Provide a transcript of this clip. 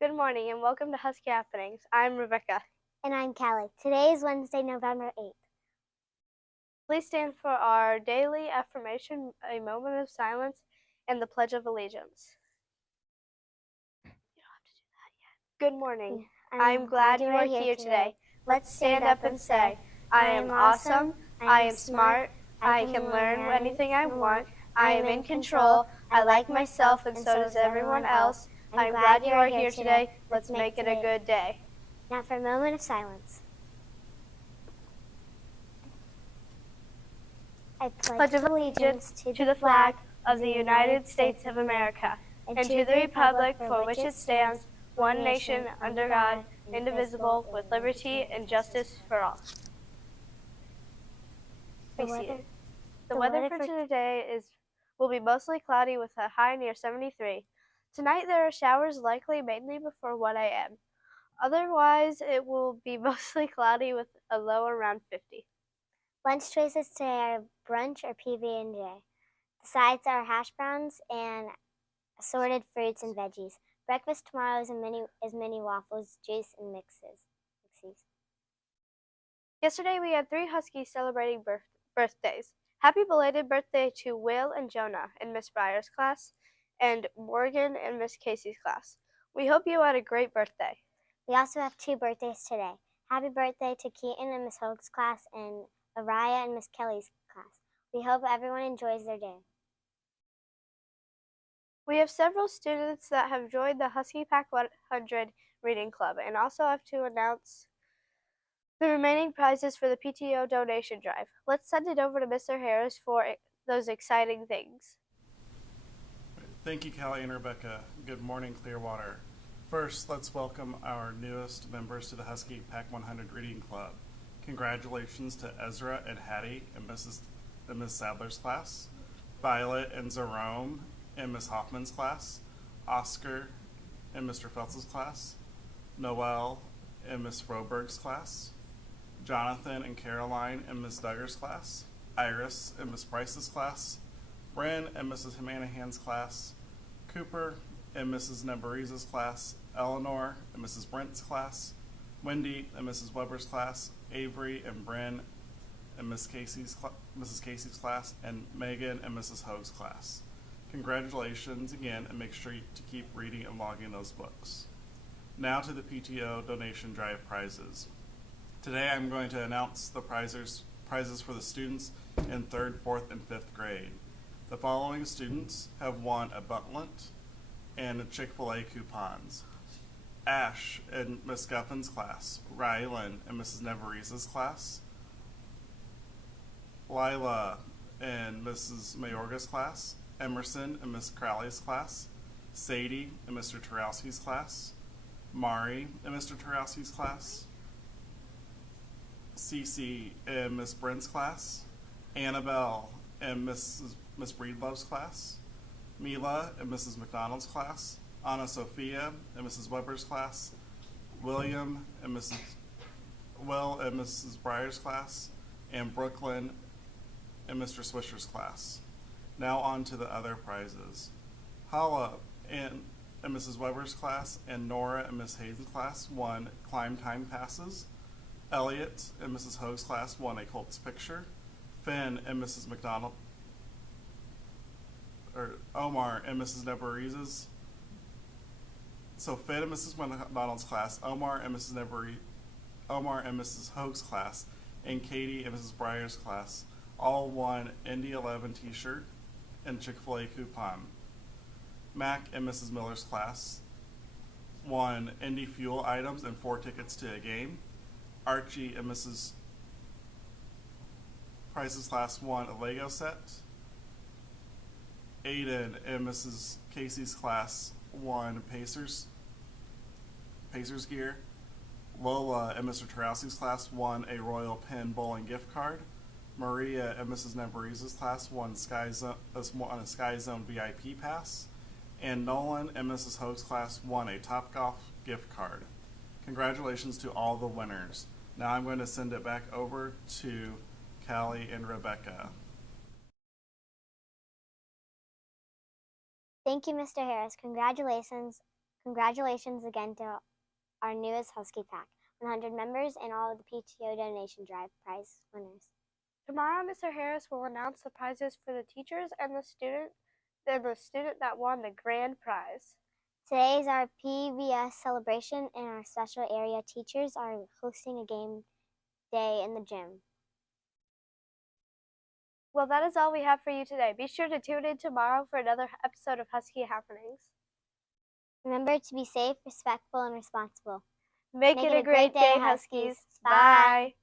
Good morning and welcome to Husky Happenings. I'm Rebecca. And I'm Callie. Today is Wednesday, November 8th. Please stand for our daily affirmation, a moment of silence, and the Pledge of Allegiance. You don't have to do that yet. Good morning. I'm glad you are here today. Let's stand up and say, I am awesome, I am smart, I can learn anything I want, I am in control, I like myself and so does everyone else. I'm glad you are here today. Let's make it a good day. Now for a moment of silence. I pledge allegiance to the flag of the United States of America and to the republic for which it stands, one nation, under God, indivisible, with liberty and justice for all. The weather for today will be mostly cloudy with a high near 73. Tonight there are showers likely mainly before 1 a.m. Otherwise, it will be mostly cloudy with a low around 50. Lunch choices today are brunch or PB&J. The sides are hash browns and assorted fruits and veggies. Breakfast tomorrow is mini waffles, juice, and mixes. Yesterday we had 3 Huskies celebrating birthdays. Happy belated birthday to Will and Jonah in Miss Breyer's class and Morgan in Miss Casey's class. We hope you had a great birthday. We also have 2 birthdays today. Happy birthday to Keaton in Miss Hoag's class and Araya in Miss Kelly's class. We hope everyone enjoys their day. We have several students that have joined the Husky Pack 100 Reading Club and also have to announce the remaining prizes for the PTO donation drive. Let's send it over to Mr. Harris for those exciting things. Thank you, Callie and Rebecca. Good morning, Clearwater. First, let's welcome our newest members to the Husky Pack 100 Reading Club. Congratulations to Ezra and Hattie in Ms. Sadler's class, Violet and Jerome in Ms. Hoffman's class, Oscar in Mr. Feltz's class, Noel in Ms. Froberg's class, Jonathan and Caroline in Ms. Duggar's class, Iris in Ms. Price's class, Bryn in Mrs. Hamanahan's class, Cooper in Mrs. Nebariza's class, Eleanor in Mrs. Brent's class, Wendy in Mrs. Weber's class, Avery and Bryn in Mrs. Casey's class, and Megan in Mrs. Hoag's class. Congratulations again, and make sure to keep reading and logging those books. Now to the PTO donation drive prizes. Today I'm going to announce the prizes for the students in 3rd, 4th, and 5th grade. The following students have won a Buntlet and Chick-fil-A coupons. Ash in Miss Guffin's class, Rylan in Mrs. Neveriza's class, Lila in Mrs. Mayorga's class, Emerson in Miss Crowley's class, Sadie in Mr. Tarowski's class, Mari in Mr. Tarowski's class, Cece in Miss Brent's class, Annabelle in Miss Breedlove's class, Mila in Mrs. McDonald's class, Anna Sophia in Mrs. Weber's class, William in Mrs. Breyer's class, and Brooklyn in Mr. Swisher's class. Now on to the other prizes. Hala in Mrs. Weber's class and Nora in Miss Hayden's class won Climb Time passes. Elliot in Mrs. Hoag's class won a Colts picture. Finn in Mrs. Omar in Mrs. Nebariza's. So Finn in Mrs. McDonald's class, Omar in Mrs. Hoag's class, and Katie in Mrs. Breyer's class all won Indy 11 t-shirt and Chick-fil-A coupon. Mac in Mrs. Miller's class won Indy fuel items and 4 tickets to a game. Archie in Mrs. Price's class won a Lego set. Aiden in Mrs. Casey's class won Pacers gear. Lola in Mr. Tarowski's class won a Royal Pin bowling gift card. Maria in Mrs. Nebariza's class won a Sky Zone VIP pass. And Nolan in Mrs. Hoag's class won a Topgolf gift card. Congratulations to all the winners. Now I'm going to send it back over to Callie and Rebecca. Thank you, Mr. Harris. Congratulations again to our newest Husky Pack 100 members and all of the PTO donation drive prize winners. Tomorrow, Mr. Harris will announce the prizes for the teachers and the student that won the grand prize. Today is our PVS celebration, and our special area teachers are hosting a game day in the gym. Well, that is all we have for you today. Be sure to tune in tomorrow for another episode of Husky Happenings. Remember to be safe, respectful, and responsible. Make it a great day, Huskies. Bye.